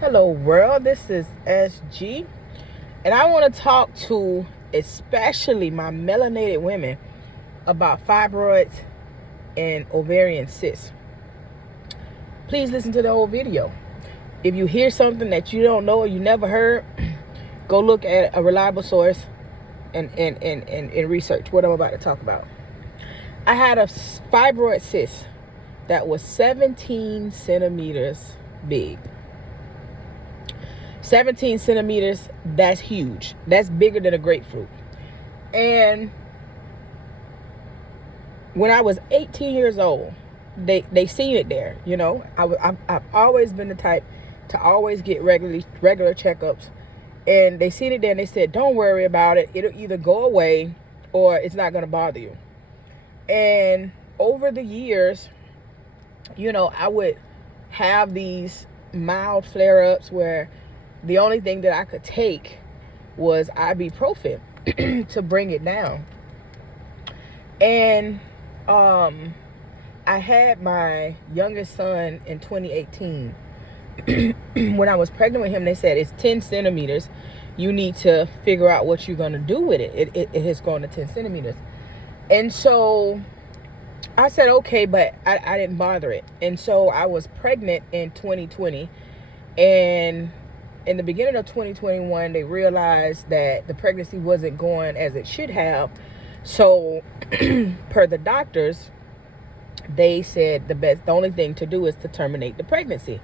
Hello world, this is SG, and I want to talk to especially my melanated women about fibroids and ovarian cysts. Please listen to the whole video. If you hear something that you don't know or you never heard, go look at a reliable source and research what I'm about to talk about. I had a fibroid cyst that was 17 centimeters big. 17 centimeters, that's huge. That's bigger than a grapefruit. And when I was 18 years old, they seen it there. You know, I've always been the type to always get regular checkups. And they seen it there and they said, don't worry about it. It'll either go away or it's not going to bother you. And over the years, you know, I would have these mild flare-ups where the only thing that I could take was ibuprofen to bring it down. And I had my youngest son in 2018. When I was pregnant with him, they said it's 10 centimeters. You need to figure out what you're going to do with it. It has gone to 10 centimeters. And so I said, okay, but I didn't bother it. And so I was pregnant in 2020. And in the beginning of 2021, they realized that the pregnancy wasn't going as it should have. So per the doctors, they said the only thing to do is to terminate the pregnancy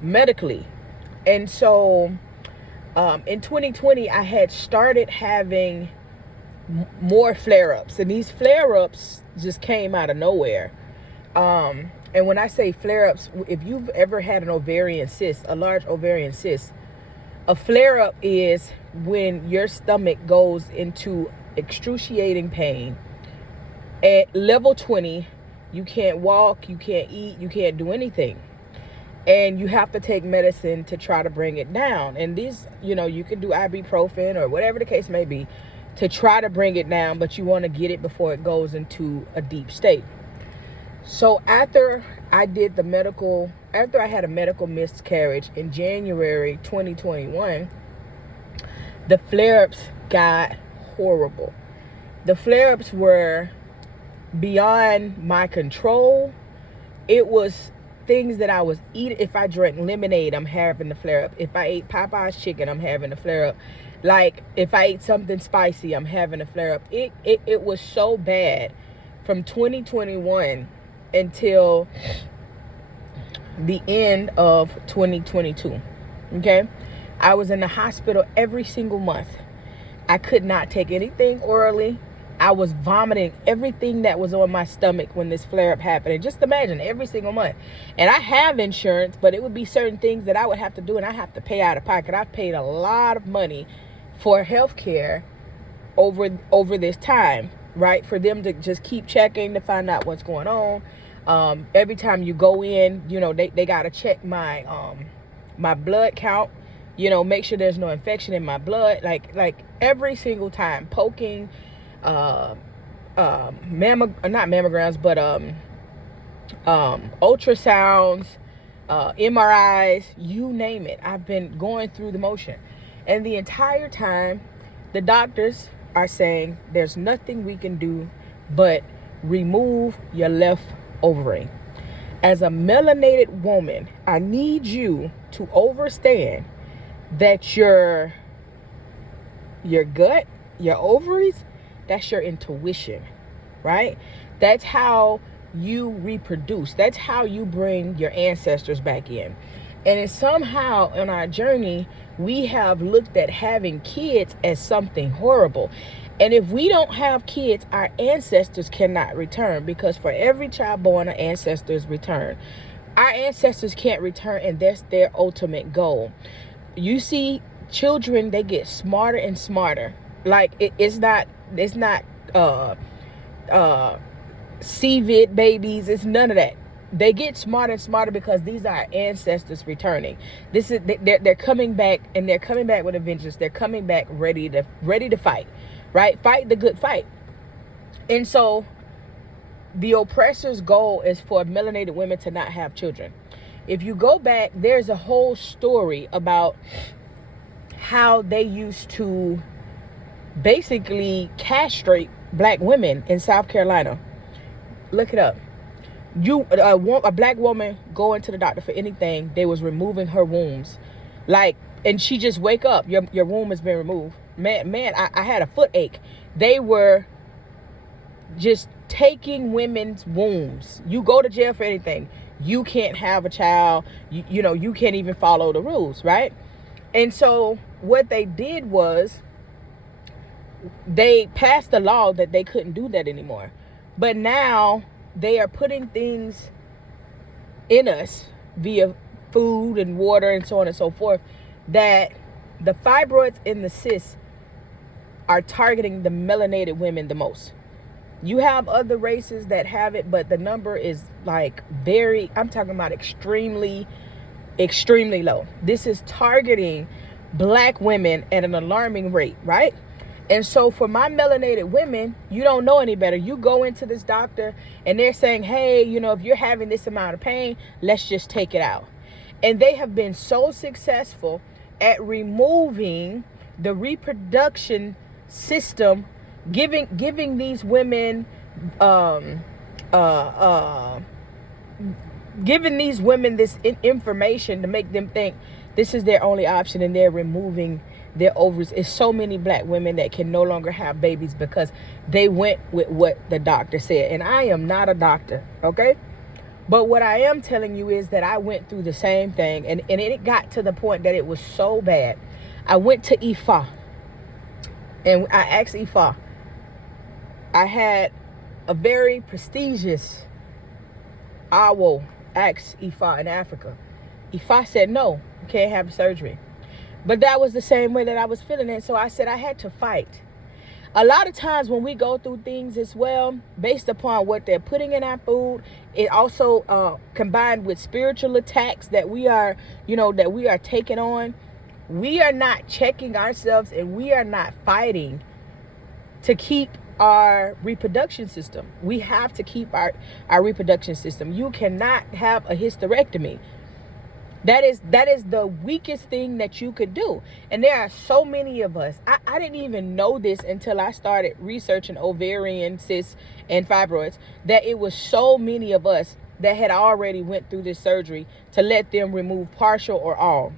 medically. And so in 2020, I had started having more flare-ups, and these flare-ups just came out of nowhere. And when I say flare-ups, if you've ever had an ovarian cyst, a large ovarian cyst, a flare-up is when your stomach goes into excruciating pain. At level 20, you can't walk, you can't eat, you can't do anything. And you have to take medicine to try to bring it down. And these, you know, you can do ibuprofen or whatever the case may be to try to bring it down, but you want to get it before it goes into a deep state. So after I had a medical miscarriage in January 2021, the flare-ups got horrible. The flare-ups were beyond my control. It was things that I was eating. If I drank lemonade, I'm having the flare-up. If I ate Popeye's chicken, I'm having a flare-up. Like, if I ate something spicy, I'm having a flare-up. It was so bad from 2021 until the end of 2022. Okay, I was in the hospital every single month. I could not take anything orally. I was vomiting everything that was on my stomach when this flare-up happened. And just imagine, every single month. And I have insurance, but it would be certain things that I would have to do, and I have to pay out of pocket. I've paid a lot of money for health care over this time, right? For them to just keep checking to find out what's going on. Every time you go in, you know, they got to check my my blood count, you know, make sure there's no infection in my blood. Like every single time, poking, not mammograms, but ultrasounds, MRIs, you name it. I've been going through the motion. And the entire time, the doctors are saying there's nothing we can do but remove your left ovary. As a melanated woman, I need you to understand that your gut, your ovaries, that's your intuition, right? That's how you reproduce. That's how you bring your ancestors back in. And it's somehow on our journey, we have looked at having kids as something horrible. And if we don't have kids, our ancestors cannot return, because for every child born, our ancestors return. Our ancestors can't return, and that's their ultimate goal. You see, children, they get smarter and smarter. Like it's not CVID babies. It's none of that. They get smarter and smarter because these are our ancestors returning. They're coming back, and they're coming back with a vengeance. They're coming back ready to fight, right? Fight the good fight. And so the oppressor's goal is for melanated women to not have children. If you go back, there's a whole story about how they used to basically castrate black women in South Carolina. Look it up. A black woman going to the doctor for anything, they was removing her wombs, like, and she just wake up, your womb has been removed. Man, I had a foot ache. They were just taking women's wombs. You go to jail for anything. You can't have a child. You know, you can't even follow the rules, right? And so what they did was they passed a law that they couldn't do that anymore. But now they are putting things in us via food and water and so on and so forth, that the fibroids and the cysts are targeting the melanated women the most. You have other races that have it, but the number is like I'm talking about extremely, extremely low. This is targeting black women at an alarming rate, right? And so for my melanated women, you don't know any better. You go into this doctor and they're saying, hey, you know, if you're having this amount of pain, let's just take it out. And they have been so successful at removing the reproduction system, giving these women giving these women this information to make them think this is their only option, and they're removing their ovaries. It's so many black women that can no longer have babies because they went with what the doctor said. And I am not a doctor, okay? But what I am telling you is that I went through the same thing, and it got to the point that it was so bad. I went to IFA, and I asked IFA. I had a very prestigious AWO ask IFA in Africa. IFA said, no, you can't have surgery. But that was the same way that I was feeling it. So I said I had to fight. A lot of times when we go through things as well, based upon what they're putting in our food, it also combined with spiritual attacks that we are taking on. We are not checking ourselves, and we are not fighting to keep our reproduction system. We have to keep our reproduction system. You cannot have a hysterectomy. That is the weakest thing that you could do. And there are so many of us. I didn't even know this until I started researching ovarian cysts and fibroids, that it was so many of us that had already went through this surgery to let them remove partial or all.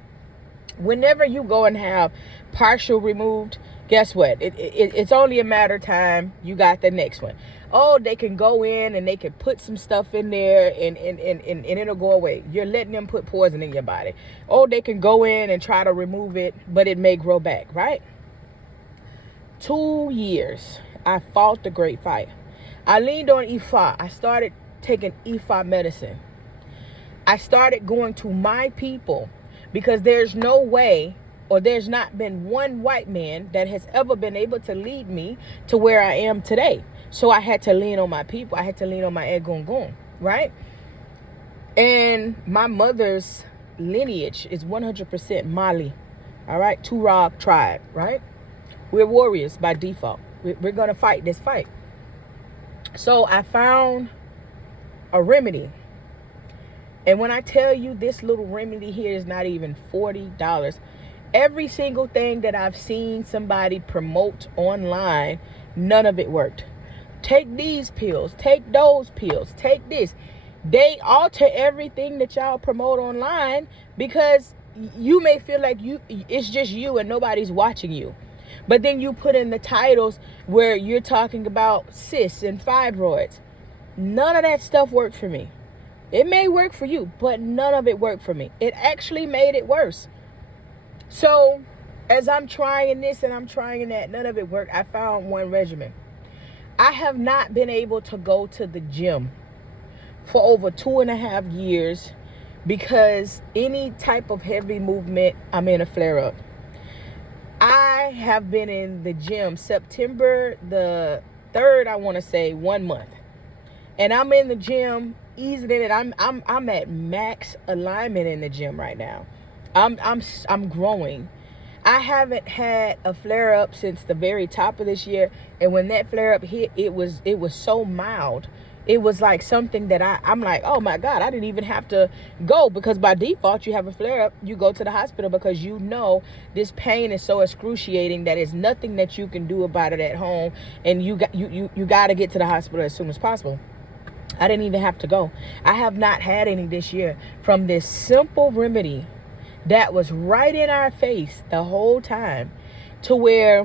Whenever you go and have partial removed, guess what? It's only a matter of time. You got the next one. Oh, they can go in and they can put some stuff in there and it'll go away. You're letting them put poison in your body. Oh, they can go in and try to remove it, but it may grow back, right? 2 years, I fought the great fight. I leaned on IFA. I started taking IFA medicine. I started going to my people, because there's no way, or there's not been one white man that has ever been able to lead me to where I am today. So I had to lean on my people. I had to lean on my Egungun, right? And my mother's lineage is 100% Mali, all right? Turag tribe, right? We're warriors by default. We're going to fight this fight. So I found a remedy. And when I tell you this little remedy here is not even $40, every single thing that I've seen somebody promote online, none of it worked. Take these pills, take those pills, take this. They alter everything that y'all promote online, because you may feel like it's just you and nobody's watching you. But then you put in the titles where you're talking about cysts and fibroids. None of that stuff worked for me. It may work for you, but none of it worked for me. It actually made it worse. So as I'm trying this and I'm trying that, none of it worked. I found one regimen. I have not been able to go to the gym for over 2.5 years, because any type of heavy movement, I'm in a flare-up. I have been in the gym September the 3rd, I want to say, 1 month. And I'm in the gym easing it. I'm at max alignment in the gym right now. I'm growing. I haven't had a flare up since the very top of this year, and when that flare up hit, it was so mild. it was like something that I'm like, oh my God, I didn't even have to go, because by default, you have a flare up, you go to the hospital, because you know this pain is so excruciating that it's nothing that you can do about it at home, and you got to get to the hospital as soon as possible. I didn't even have to go. I have not had any this year from this simple remedy that was right in our face the whole time, to where,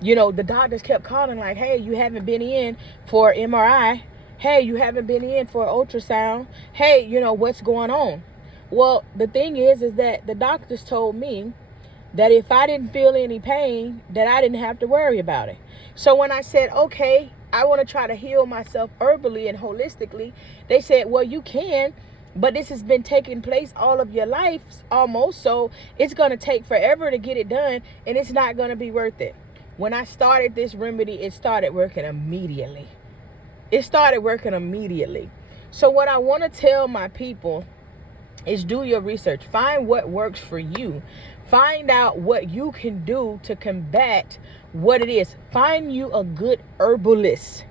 you know, the doctors kept calling like, hey, you haven't been in for MRI. Hey, you haven't been in for ultrasound. Hey, you know, what's going on? Well, the thing is that the doctors told me that if I didn't feel any pain, that I didn't have to worry about it. So when I said, okay, I want to try to heal myself herbally and holistically, they said, well, you can, but this has been taking place all of your life almost, so it's going to take forever to get it done, and it's not going to be worth it. When I started this remedy, it started working immediately. It started working immediately. So what I want to tell my people is do your research. Find what works for you. Find out what you can do to combat what it is. Find you a good herbalist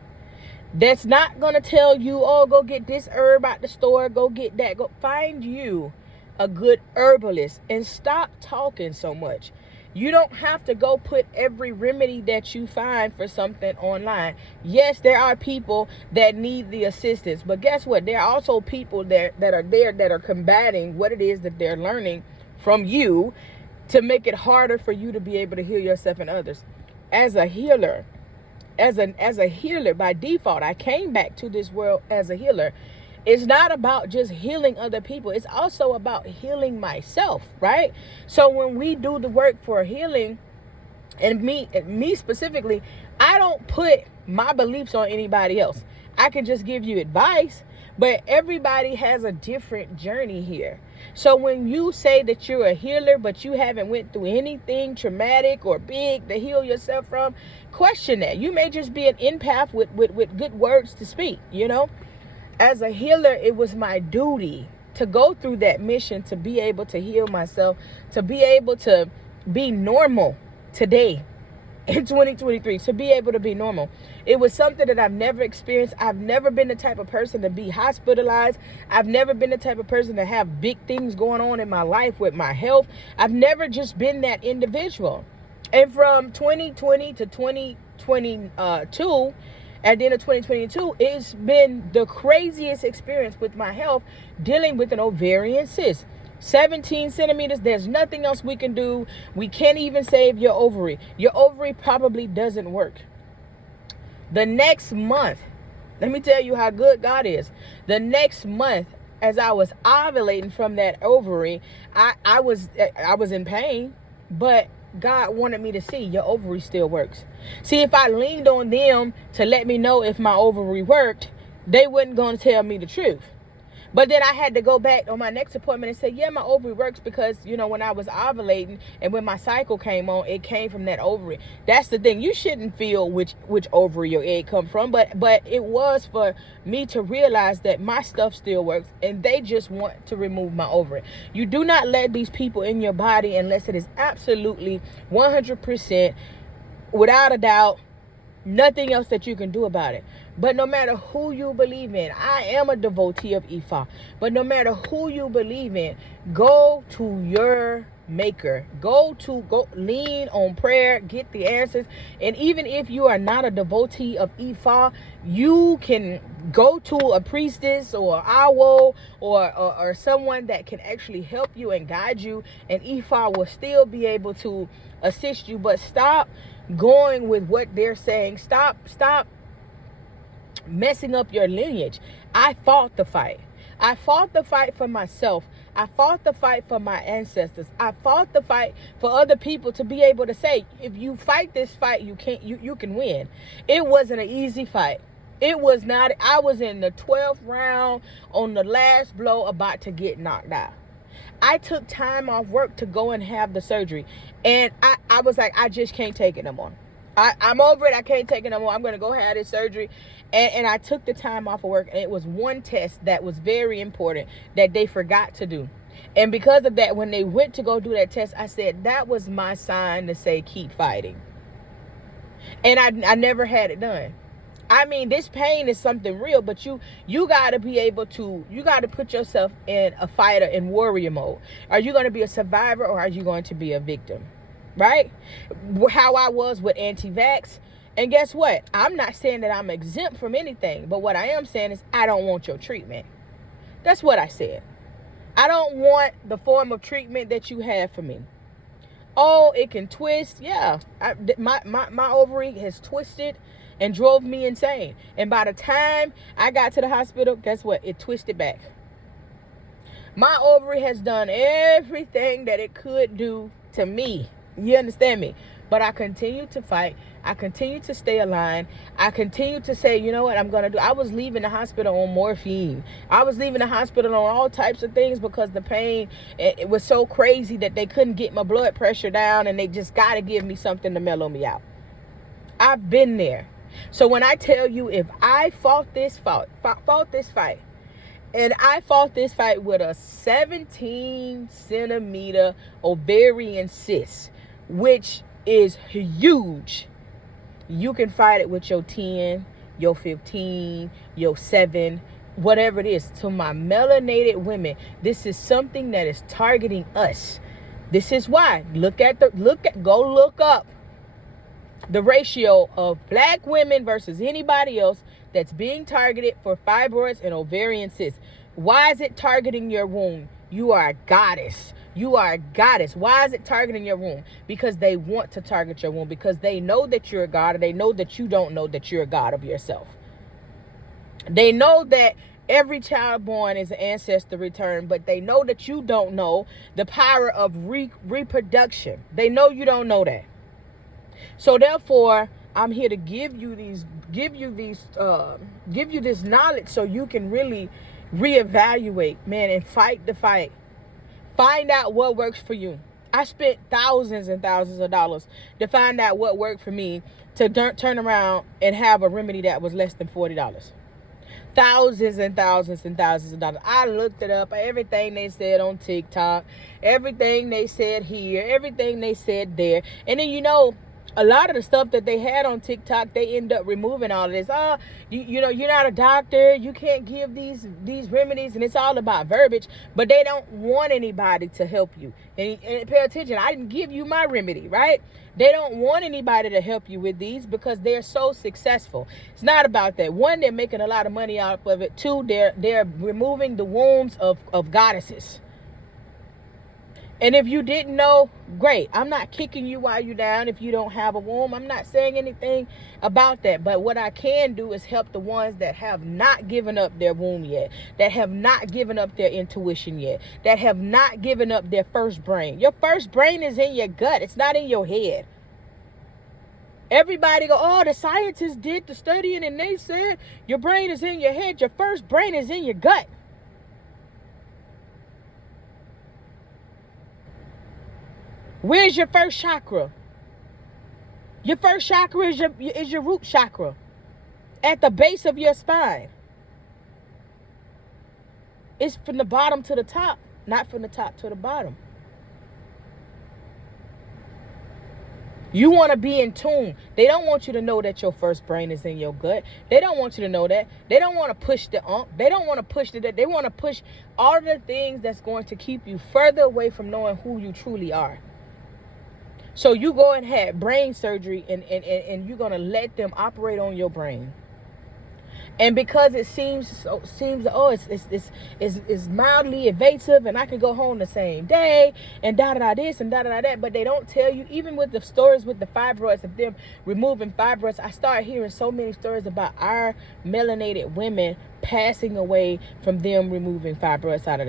that's not going to tell you, oh, go get this herb out the store, go get that. Go find you a good herbalist and stop talking so much. You don't have to go put every remedy that you find for something online. Yes, there are people that need the assistance, but guess what? There are also people that are combating what it is that they're learning from you to make it harder for you to be able to heal yourself and others. As a healer, as a healer by default, I came back to this world as a healer. It's not about just healing other people. It's also about healing myself, right? So when we do the work for healing, and me specifically, I don't put my beliefs on anybody else. I can just give you advice, but everybody has a different journey here. So when you say that you're a healer, but you haven't went through anything traumatic or big to heal yourself from, question that. You may just be an empath with good words to speak, you know? As a healer, it was my duty to go through that mission, to be able to heal myself, to be able to be normal today in 2023, to be able to be normal. It was something that I've never experienced. I've never been the type of person to be hospitalized. I've never been the type of person to have big things going on in my life with my health. I've never just been that individual. And from 2020 to 2022, at the end of 2022, it's been the craziest experience with my health, dealing with an ovarian cyst. 17 centimeters, there's nothing else we can do. We can't even save your ovary. Your ovary probably doesn't work. The next month, let me tell you how good God is. The next month, as I was ovulating from that ovary, I was in pain, but God wanted me to see your ovary still works. See, if I leaned on them to let me know if my ovary worked, they wasn't going to tell me the truth. But then I had to go back on my next appointment and say, yeah, my ovary works, because, you know, when I was ovulating and when my cycle came on, it came from that ovary. That's the thing. You shouldn't feel which ovary your egg come from. But it was for me to realize that my stuff still works, and they just want to remove my ovary. You do not let these people in your body unless it is absolutely 100%, without a doubt, nothing else that you can do about it. But no matter who you believe in, I am a devotee of Ifa, but no matter who you believe in, go to your maker. Go lean on prayer, get the answers. And even if you are not a devotee of Ifa, you can go to a priestess or awo or someone that can actually help you and guide you, and Ifa will still be able to assist you. But stop going with what they're saying. Stop messing up your lineage. I fought the fight. I fought the fight for myself. I fought the fight for my ancestors. I fought the fight for other people to be able to say, if you fight this fight, you can win. It wasn't an easy fight. It was not. I was in the 12th round on the last blow, about to get knocked out. I took time off work to go and have the surgery. And I was like, I just can't take it no more. I'm over it. I can't take it no more. I'm going to go have this surgery. And I took the time off of work. And it was one test that was very important that they forgot to do. And because of that, when they went to go do that test, I said, that was my sign to say, keep fighting. And I never had it done. I mean, this pain is something real, but you got to be able to, you got to put yourself in a fighter and warrior mode. Are you going to be a survivor, or are you going to be a victim? Right? How I was with anti-vax. And guess what? I'm not saying that I'm exempt from anything, but what I am saying is I don't want your treatment. That's what I said. I don't want the form of treatment that you have for me. Oh, it can twist. Yeah. My ovary has twisted and drove me insane. And by the time I got to the hospital, guess what? It twisted back. My ovary has done everything that it could do to me. You understand me? But I continue to fight. I continue to stay aligned. I continue to say, you know what I'm going to do. I was leaving the hospital on morphine. I was leaving the hospital on all types of things because the pain, it was so crazy that they couldn't get my blood pressure down, and they just got to give me something to mellow me out. I've been there. So when I tell you, if I fought this fight, and I fought this fight with a 17 centimeter ovarian cyst, which is huge. You can fight it with your 10, your 15, your 7, whatever it is. To my melanated women, this is something that is targeting us. This is why. Go look up the ratio of black women versus anybody else that's being targeted for fibroids and ovarian cysts. Why is it targeting your womb? You are a goddess. You are a goddess. Why is it targeting your womb? Because they want to target your womb. Because they know that you're a god, or they know that you don't know that you're a god of yourself. They know that every child born is an ancestor return, but they know that you don't know the power of reproduction. They know you don't know that. So therefore, I'm here to give you this knowledge so you can really reevaluate, man, and fight the fight. Find out what works for you. I spent thousands and thousands of dollars to find out what worked for me to turn around and have a remedy that was less than $40. Thousands and thousands and thousands of dollars. I looked it up, everything they said on TikTok, everything they said here, everything they said there. And then, you know, a lot of the stuff that they had on TikTok, they end up removing all of this. You know, you're not a doctor. You can't give these remedies, and it's all about verbiage. But they don't want anybody to help you. And pay attention, I didn't give you my remedy, right? They don't want anybody to help you with these because they're so successful. It's not about that. One, they're making a lot of money out of it. Two, they're removing the wombs of goddesses. And if you didn't know, great. I'm not kicking you while you're down if you don't have a womb. I'm not saying anything about that. But what I can do is help the ones that have not given up their womb yet, that have not given up their intuition yet, that have not given up their first brain. Your first brain is in your gut. It's not in your head. Everybody go, oh, the scientists did the studying and they said your brain is in your head. Your first brain is in your gut. Where's your first chakra? Your first chakra is your root chakra, at the base of your spine. It's from the bottom to the top, not from the top to the bottom. You want to be in tune. They don't want you to know that your first brain is in your gut. They don't want you to know that. They don't want to push the They don't want to push the They want to push all the things that's going to keep you further away from knowing who you truly are. So you go and have brain surgery, and you're going to let them operate on your brain. And because it seems it's mildly invasive, and I can go home the same day, and da this and da that, but they don't tell you, even with the stories with the fibroids, of them removing fibroids. I started hearing so many stories about our melanated women passing away from them removing fibroids out of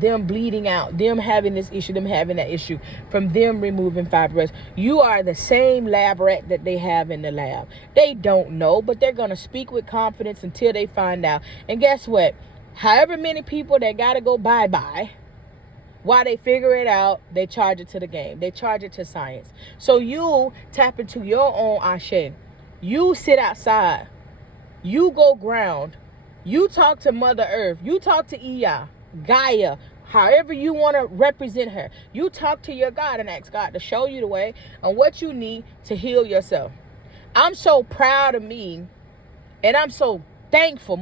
them bleeding out, them having this issue, them having that issue from them removing fibroids. You are the same lab rat that they have in the lab. They don't know, but they're going to speak with confidence until they find out. And guess what? However many people that got to go bye-bye, while they figure it out, they charge it to the game. They charge it to science. So you tap into your own ashe. You sit outside. You go ground. You talk to Mother Earth. You talk to Iya, Gaia, however you want to represent her. You talk to your God and ask God to show you the way and what you need to heal yourself. I'm so proud of me And I'm so thankful.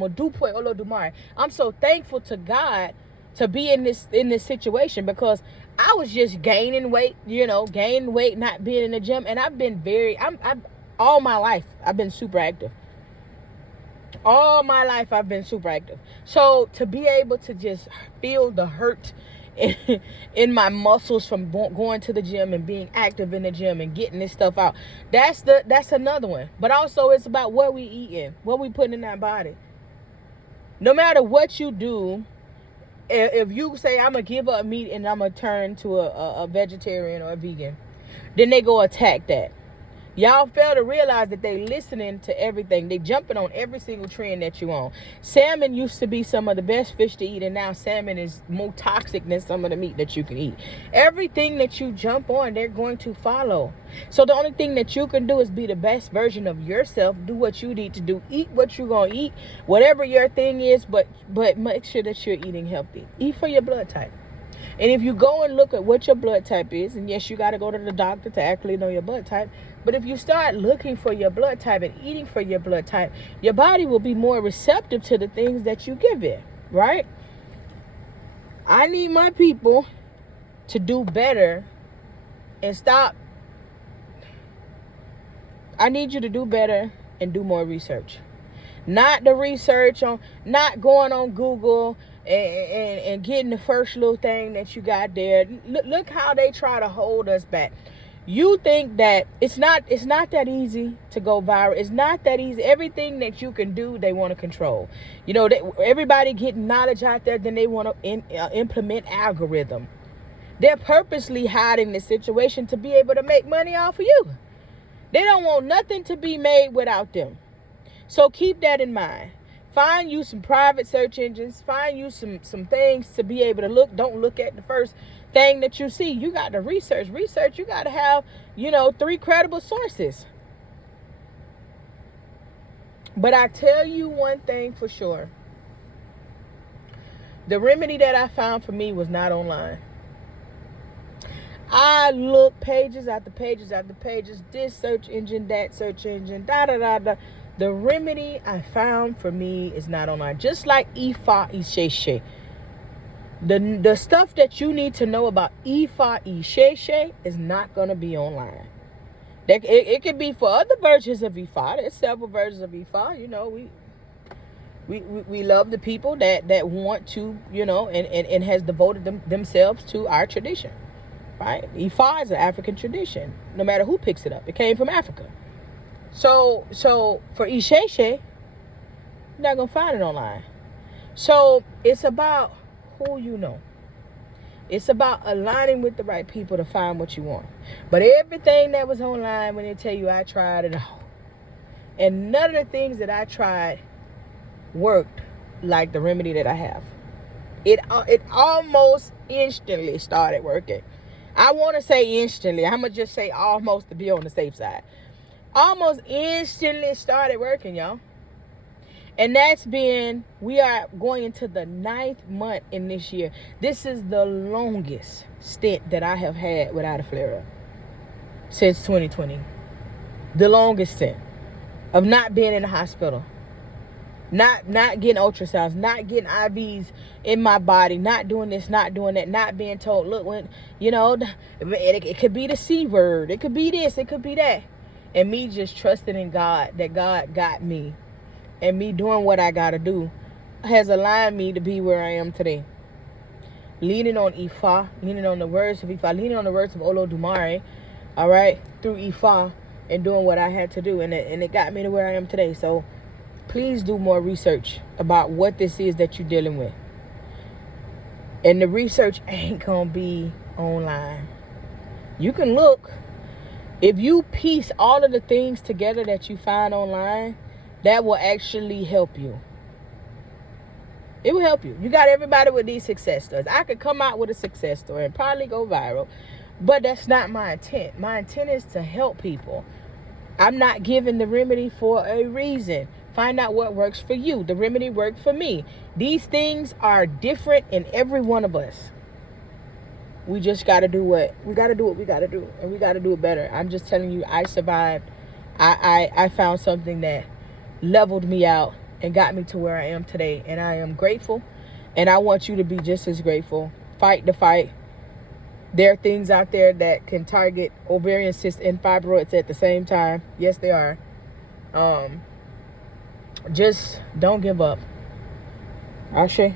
I'm so thankful to God to be in this situation, because I was just gaining weight, not being in the gym. And I've been all my life I've been super active. All my life I've been super active. So to be able to just feel the hurt in my muscles from going to the gym and being active in the gym and getting this stuff out, that's another one. But also, it's about what we eating, what we putting in our body. No matter what you do, if you say I'm gonna give up meat and I'm gonna turn to a vegetarian or a vegan, then they go attack that. Y'all fail to realize that they listening to everything. They jumping on every single trend that you on. Salmon used to be some of the best fish to eat, and now salmon is more toxic than some of the meat that you can eat. Everything that you jump on, they're going to follow. So the only thing that you can do is be the best version of yourself. Do what you need to do. Eat what you're going to eat, whatever your thing is, but make sure that you're eating healthy. Eat for your blood type. And if you go and look at what your blood type is, and yes, you got to go to the doctor to actually know your blood type, but if you start looking for your blood type and eating for your blood type, your body will be more receptive to the things that you give it, right? I need my people to do better and stop. I need you to do better and do more research. Not the research on, not going on Google and getting the first little thing that you got there. Look how they try to hold us back. You think that it's not that easy to go viral. It's not that easy. Everything that you can do, they want to control. Everybody getting knowledge out there, then they want to implement algorithm. They're purposely hiding the situation to be able to make money off of you. They don't want nothing to be made without them. So keep that in mind. Find you some private search engines. Find you some things to be able to look. Don't look at the first thing that you see. You got to research. You got to have, 3 credible sources. But I tell you one thing for sure. The remedy that I found for me was not online. I looked pages after pages after pages. This search engine, that search engine, da-da-da-da. The remedy I found for me is not online. Just like Ifa Isheshe. The stuff that you need to know about Ifa Isheshe is not going to be online. It could be for other versions of Ifa. There's several versions of Ifa. We love the people that want to, and has devoted themselves to our tradition. Right? Ifa is an African tradition. No matter who picks it up. It came from Africa. So for Isheshe, you're not going to find it online. So it's about who you know. It's about aligning with the right people to find what you want. But everything that was online, when they tell you I tried it all, and none of the things that I tried worked like the remedy that I have. It almost instantly started working. I want to say instantly. I'm going to just say almost to be on the safe side. Almost instantly started working, y'all. And we are going into the 9th month in this year. This is the longest stint that I have had without a flare-up since 2020. The longest stint of not being in the hospital. Not getting ultrasounds, not getting IVs in my body, not doing this, not doing that, not being told, look, when, it could be the C word, it could be this, it could be that. And me just trusting in God, that God got me, and me doing what I got to do has aligned me to be where I am today. Leaning on Ifa, leaning on the words of Ifa, leaning on the words of Olodumare, all right, through Ifa, and doing what I had to do. And it got me to where I am today. So please do more research about what this is that you're dealing with. And the research ain't going to be online. You can look. If you piece all of the things together that you find online, that will actually help you. It will help you. You got everybody with these success stories. I could come out with a success story and probably go viral, but that's not my intent. My intent is to help people. I'm not giving the remedy for a reason. Find out what works for you. The remedy worked for me. These things are different in every one of us. We just got to do what we got to do, and we got to do it better. I'm just telling you, I survived. I found something that leveled me out and got me to where I am today. And I am grateful. And I want you to be just as grateful. Fight the fight. There are things out there that can target ovarian cysts and fibroids at the same time. Yes, they are. Just don't give up. Ashe.